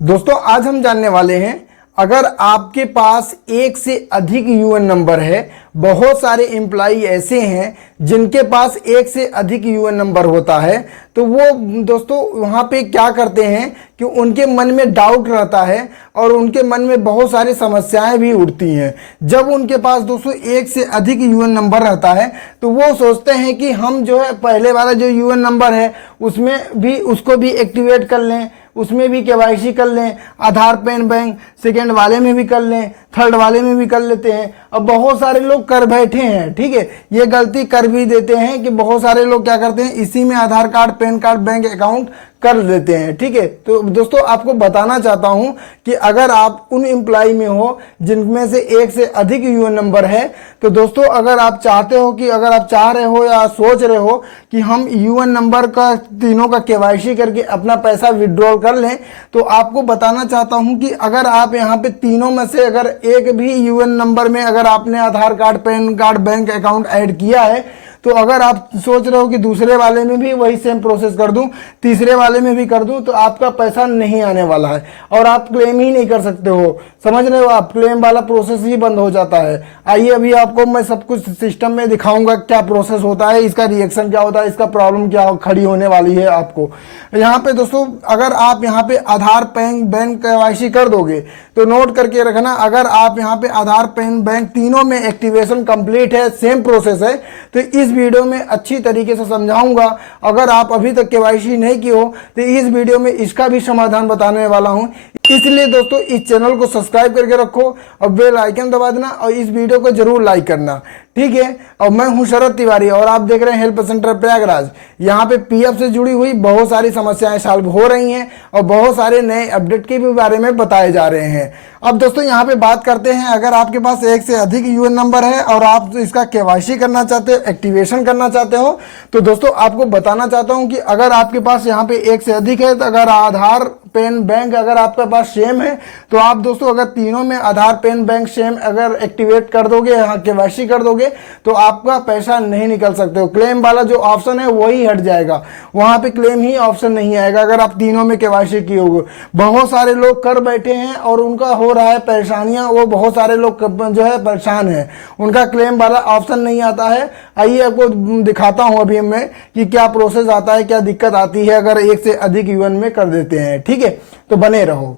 दोस्तों आज हम जानने वाले हैं, अगर आपके पास एक से अधिक यूएन नंबर है। बहुत सारे एम्प्लॉई ऐसे हैं जिनके पास एक से अधिक यूएन नंबर होता है, तो वो दोस्तों वहाँ पे क्या करते हैं कि उनके मन में डाउट रहता है और उनके मन में बहुत सारी समस्याएं भी उठती हैं। जब उनके पास दोस्तों एक से अधिक यूएन नंबर रहता है तो वो सोचते हैं कि हम जो है पहले वाला जो यूएन नंबर है उसको भी एक्टिवेट कर लें, उसमें भी केवाईसी कर लें, आधार पैन बैंक सेकेंड वाले में भी कर लें, थर्ड वाले में भी कर लेते हैं। अब बहुत सारे लोग कर बैठे हैं, ठीक है, ये गलती कर भी देते हैं कि बहुत सारे लोग क्या करते हैं इसी में Aadhaar card PAN card bank account कर देते हैं, ठीक है। तो दोस्तों आपको बताना चाहता हूं कि अगर आप उन एम्प्लॉय में हो जिनमें से एक से अधिक यूएन नंबर है, तो दोस्तों अगर आप चाहते हो कि अगर आप चाह रहे हो या सोच रहे हो कि हम यूएन नंबर का तीनों का केवाईसी करके अपना पैसा विड्रॉल कर लें, तो आपको बताना चाहता हूं कि अगर आप यहाँ पे तीनों में से अगर एक भी यूएन नंबर में अगर आपने Aadhaar card PAN card bank account add किया है, तो अगर आप सोच रहे हो कि दूसरे वाले में भी वही सेम प्रोसेस कर दूं, तीसरे वाले में भी कर दूं, तो आपका पैसा नहीं आने वाला है और आप क्लेम ही नहीं कर सकते हो। समझ रहे हो, आप क्लेम वाला प्रोसेस ही बंद हो जाता है। आइए अभी आपको मैं सब कुछ सिस्टम में दिखाऊंगा क्या प्रोसेस होता है, इसका रिएक्शन क्या होता है, इसका प्रॉब्लम क्या खड़ी होने वाली है आपको। यहाँ पे दोस्तों अगर आप यहाँ पे आधार पैन बैंक केवाईसी कर दोगे तो नोट करके रखना, अगर आप यहाँ पे आधार पैन बैंक तीनों में एक्टिवेशन कंप्लीट है, सेम प्रोसेस है, तो इस वीडियो में अच्छी तरीके से समझाऊंगा। अगर आप अभी तक केवाईसी नहीं की हो तो इस वीडियो में इसका भी समाधान बताने वाला हूं। इसलिए दोस्तों इस चैनल को सब्सक्राइब करके रखो और बेल आइकन दबा देना और इस वीडियो को जरूर लाइक करना, ठीक है। और मैं हूं शरद तिवारी और आप देख रहे हैं हेल्प सेंटर प्रयागराज। यहाँ पे पीएफ से जुड़ी हुई बहुत सारी समस्याएं सॉल्व हो रही हैं और बहुत सारे नए अपडेट के भी बारे में बताए जा रहे हैं। अब दोस्तों यहाँ पे बात करते हैं, अगर आपके पास एक से अधिक यूएन नंबर है और आप इसका केवाईसी करना चाहते हो, एक्टिवेशन करना चाहते हो, तो दोस्तों आपको बताना चाहता हूँ कि अगर आपके पास यहाँ पे एक से अधिक है, तो अगर आधार पैन बैंक अगर आपके पास सेम है, तो आप दोस्तों अगर तीनों में आधार पैन बैंक सेम अगर एक्टिवेट कर दोगे, यहाँ केवाईसी कर दोगे, तो आपका पैसा नहीं निकल सकते हो। क्लेम वाला जो ऑप्शन है वही हट जाएगा, वहां पे क्लेम ही ऑप्शन नहीं आएगा अगर आप तीनों में केवाईसी किए होगे। बहुत सारे लोग कर बैठे हैं और उनका हो रहा है परेशानियां, वो बहुत सारे लोग जो है परेशान है, उनका क्लेम वाला ऑप्शन नहीं आता है। आइए आपको दिखाता हूं अभी मैं कि क्या प्रोसेस आता है, क्या दिक्कत आती है अगर एक से अधिक यूएन में कर देते हैं, ठीक है। तो बने रहो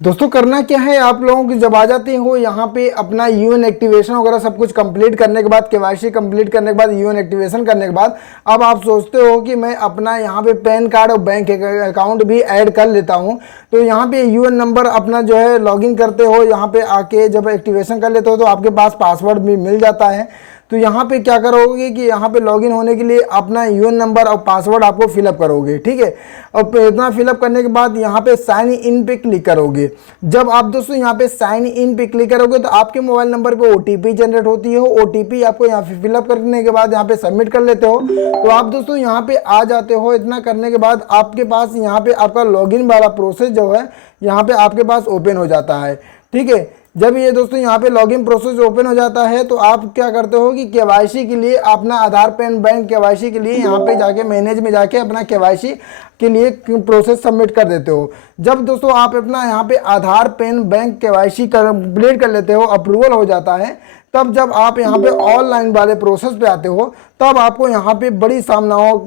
दोस्तों। करना क्या है, आप लोगों की जब आ जाते हो यहाँ पे अपना यूएन एक्टिवेशन वगैरह सब कुछ कंप्लीट करने के बाद, केवाईसी कंप्लीट करने के बाद, यूएन एक्टिवेशन करने के बाद, अब आप सोचते हो कि मैं अपना यहाँ पे पैन कार्ड और बैंक अकाउंट भी ऐड कर लेता हूँ। तो यहाँ पे यूएन नंबर अपना जो है लॉगिन करते हो, यहाँ पे आके जब एक्टिवेशन कर लेते हो तो आपके पास पासवर्ड भी मिल जाता है। तो यहाँ पे क्या करोगे कि यहाँ पे लॉगिन होने के लिए अपना यूएन नंबर और पासवर्ड आपको फिलअप करोगे, ठीक है। और इतना फिलअप करने के बाद यहाँ पे साइन इन पे क्लिक करोगे। जब आप दोस्तों यहाँ पे साइन इन पे क्लिक करोगे तो आपके मोबाइल नंबर पे ओटीपी जनरेट होती है। ओटीपी आपको यहाँ पे फिलअप करने के बाद यहाँ पे सबमिट कर लेते हो, तो आप दोस्तों यहाँ पे आ जाते हो। इतना करने के बाद आपके पास यहाँ पे आपका लॉगिन वाला प्रोसेस जो है यहाँ पे आपके पास ओपन हो जाता है, ठीक है। जब ये दोस्तों यहाँ पे लॉगिन प्रोसेस ओपन हो जाता है तो आप क्या करते हो कि केवाईसी के लिए अपना आधार पैन बैंक केवाईसी के लिए यहाँ पे जाके मैनेज में जाके अपना केवाईसी के लिए प्रोसेस सबमिट कर देते हो। जब दोस्तों आप अपना यहाँ पे आधार पैन बैंक केवाईसी कंप्लीट कर लेते हो, अप्रूवल हो जाता है, तब जब आप यहाँ पे ऑनलाइन वाले प्रोसेस पे आते हो तब आपको यहाँ पे बड़ी सामनाओं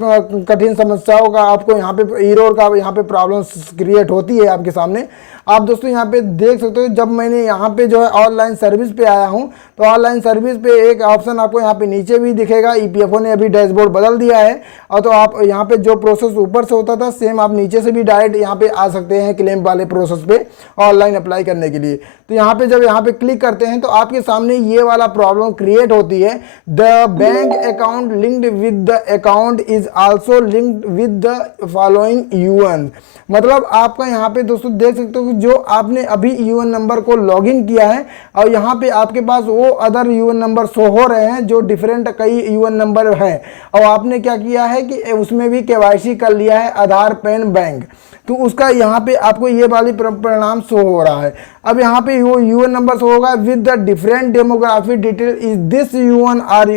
कठिन समस्याओं का आपको यहाँ पे एरर का यहाँ पे प्रॉब्लम्स क्रिएट होती है आपके सामने। आप दोस्तों यहाँ पे देख सकते हो, जब मैंने यहाँ पे जो है ऑनलाइन सर्विस पे आया हूँ तो ऑनलाइन सर्विस पे एक ऑप्शन आपको यहाँ पे नीचे भी दिखेगा। ईपीएफओ ने अभी डैशबोर्ड बदल दिया है और तो आप यहाँ पे जो प्रोसेस ऊपर से होता था सेम आप नीचे से भी डायरेक्ट यहाँ पे आ सकते हैं क्लेम वाले प्रोसेस पे ऑनलाइन अप्लाई करने के लिए। तो यहाँ पे जब यहाँ पे क्लिक करते हैं तो आपके सामने ये वाला प्रॉब्लम क्रिएट होती है, the bank account linked with the account is also linked with the following UN. मतलब आपका यहाँ पे दोस्तों देख सकते हो कि जो आपने अभी यूएन नंबर को लॉगिन किया है और यहाँ पे आपके पास वो अदर यूएन नंबर शो हो रहे हैं जो डिफरेंट कई यूएन नंबर हैं, और आपने क्या किया है कि उसमें भी केवाईसी कर लिया है आधार पैन बैंक, तो उसका यहाँ पे आपको ये वाली परिणाम शो हो रहा है। अब यहाँ पे वो यूएन नंबर शो होगा with the different demography detail, is this UAN are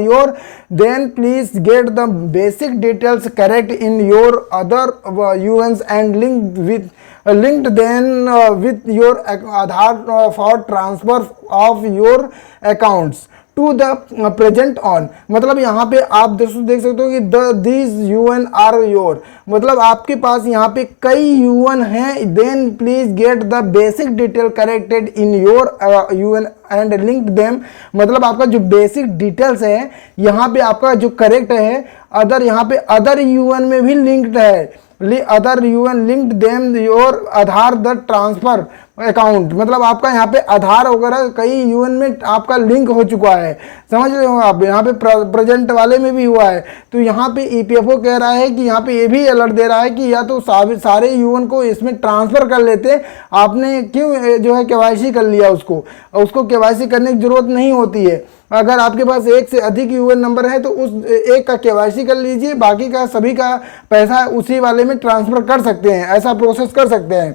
your, then please get the basic details correct in your other UANs and linked then with your Aadhaar for transfer of your accounts to the present on। मतलब यहाँ पे आप दोस्तों देख सकते हो कि these UN are your, मतलब आपके पास यहाँ पे कई UN हैं। then please get the basic detail corrected in your UN and link them, मतलब आपका जो बेसिक डिटेल्स है यहाँ पे आपका जो करेक्ट है, अदर यहाँ पे अदर UN में भी लिंक्ड है, other UN linked them your Aadhaar the transfer account, मतलब आपका यहाँ पे आधार वगैरह कई यूएन में आपका लिंक हो चुका है, समझ रहे हो आप। यहाँ पे प्रेजेंट वाले में भी हुआ है। तो यहाँ पे ईपीएफओ कह रहा है कि यहाँ पे ये भी अलर्ट दे रहा है कि या तो सारे यूएन को इसमें ट्रांसफर कर लेते, आपने क्यों जो है केवाईसी कर लिया, उसको केवाईसी करने की जरूरत नहीं होती है। अगर आपके पास एक से अधिक यूएन नंबर है तो उस एक का केवाईसी कर लीजिए, बाकी का सभी का पैसा उसी वाले में ट्रांसफर कर सकते हैं, ऐसा प्रोसेस कर सकते हैं।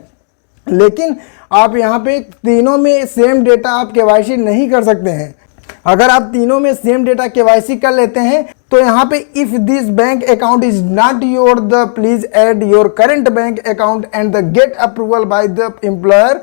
लेकिन आप यहाँ पे तीनों में सेम डेटा आप केवाईसी नहीं कर सकते हैं। अगर आप तीनों में सेम डेटा केवाईसी कर लेते हैं तो यहाँ पे if this bank account is not your the please add your current bank account and the get approval by the employer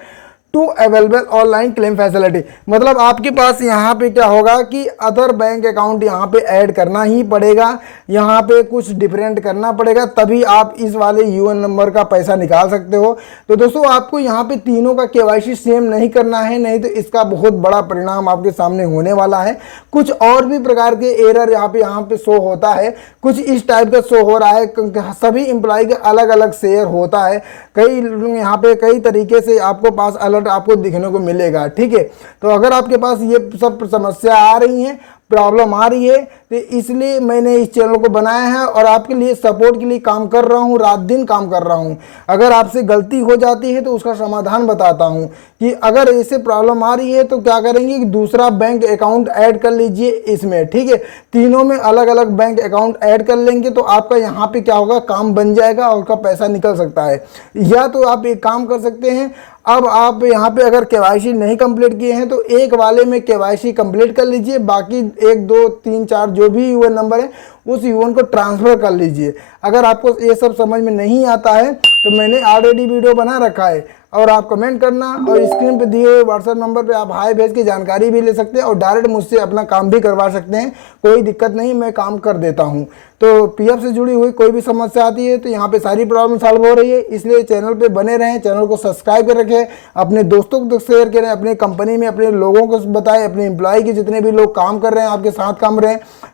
to available online claim facility, मतलब आपके पास यहाँ पे क्या होगा कि अदर बैंक अकाउंट यहाँ पे ऐड करना ही पड़ेगा, यहाँ पे कुछ डिफरेंट करना पड़ेगा, तभी आप इस वाले यूएन नंबर का पैसा निकाल सकते हो। तो दोस्तों आपको यहाँ पे तीनों का केवाईसी सेम नहीं करना है, नहीं तो इसका बहुत बड़ा परिणाम आपके सामने होने वाला है। कुछ और भी प्रकार के एरर यहाँ पे शो होता है, कुछ इस टाइप का शो हो रहा है, सभी एम्प्लॉय के अलग अलग शेयर होता है, कई यहाँ पे कई तरीके से आपको पास अलर्ट आपको दिखने को मिलेगा। ठीक है, तो अगर आपके पास ये सब समस्या आ रही हैं, प्रॉब्लम आ रही है, तो इसलिए मैंने इस चैनल को बनाया है और आपके लिए सपोर्ट के लिए काम कर रहा हूँ, रात दिन काम कर रहा हूँ। अगर आपसे गलती हो जाती है तो उसका समाधान बताता हूँ कि अगर ऐसे प्रॉब्लम आ रही है तो क्या करेंगे कि दूसरा बैंक अकाउंट ऐड कर लीजिए इसमें। ठीक है, तीनों में अलग अलग बैंक अकाउंट ऐड कर लेंगे तो आपका यहाँ पे क्या होगा, काम बन जाएगा और उसका पैसा निकल सकता है। या तो आप एक काम कर सकते हैं, अब आप यहाँ पे अगर केवाईसी नहीं कंप्लीट किए हैं तो एक वाले में केवाईसी कंप्लीट कर लीजिए, बाकी 1 2 3 4 जो भी यूएन नंबर है उस यूएन को ट्रांसफ़र कर लीजिए। अगर आपको ये सब समझ में नहीं आता है तो मैंने ऑलरेडी वीडियो बना रखा है, और आप कमेंट करना और स्क्रीन पे दिए हुए व्हाट्सएप नंबर पे आप हाई भेज के जानकारी भी ले सकते हैं और डायरेक्ट मुझसे अपना काम भी करवा सकते हैं, कोई दिक्कत नहीं, मैं काम कर देता हूं। तो पीएफ से जुड़ी हुई कोई भी समस्या आती है तो यहाँ पे सारी प्रॉब्लम सॉल्व हो रही है, इसलिए चैनल पे बने रहें, चैनल को सब्सक्राइब कर रखें, अपने दोस्तों को शेयर करें, अपने कंपनी में अपने लोगों को बताएं, अपने एम्प्लॉय के जितने भी लोग काम कर रहे हैं, आपके साथ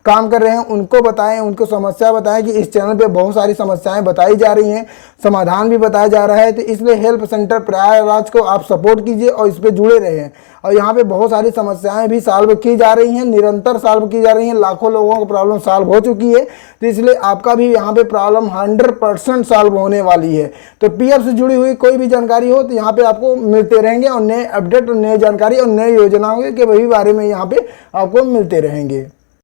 काम कर रहे हैं उनको बताएं, उनको समस्या बताएं कि इस चैनल पे बहुत सारी समस्याएं बताई जा रही हैं, समाधान भी बताया जा रहा है। तो इसलिए हेल्प सेंटर प्रयागराज को आप सपोर्ट कीजिए और इस पर जुड़े रहें। और यहाँ पे बहुत सारी समस्याएं भी सॉल्व की जा रही हैं, निरंतर सॉल्व की जा रही हैं, लाखों लोगों की प्रॉब्लम सॉल्व हो चुकी है, तो इसलिए आपका भी यहाँ पे प्रॉब्लम 100% सॉल्व होने वाली है। तो पीएफ से जुड़ी हुई कोई भी जानकारी हो तो यहाँ पे आपको मिलते रहेंगे, और नए अपडेट और नई जानकारी और नई योजनाओं के वही बारे में यहाँ पे आपको मिलते रहेंगे।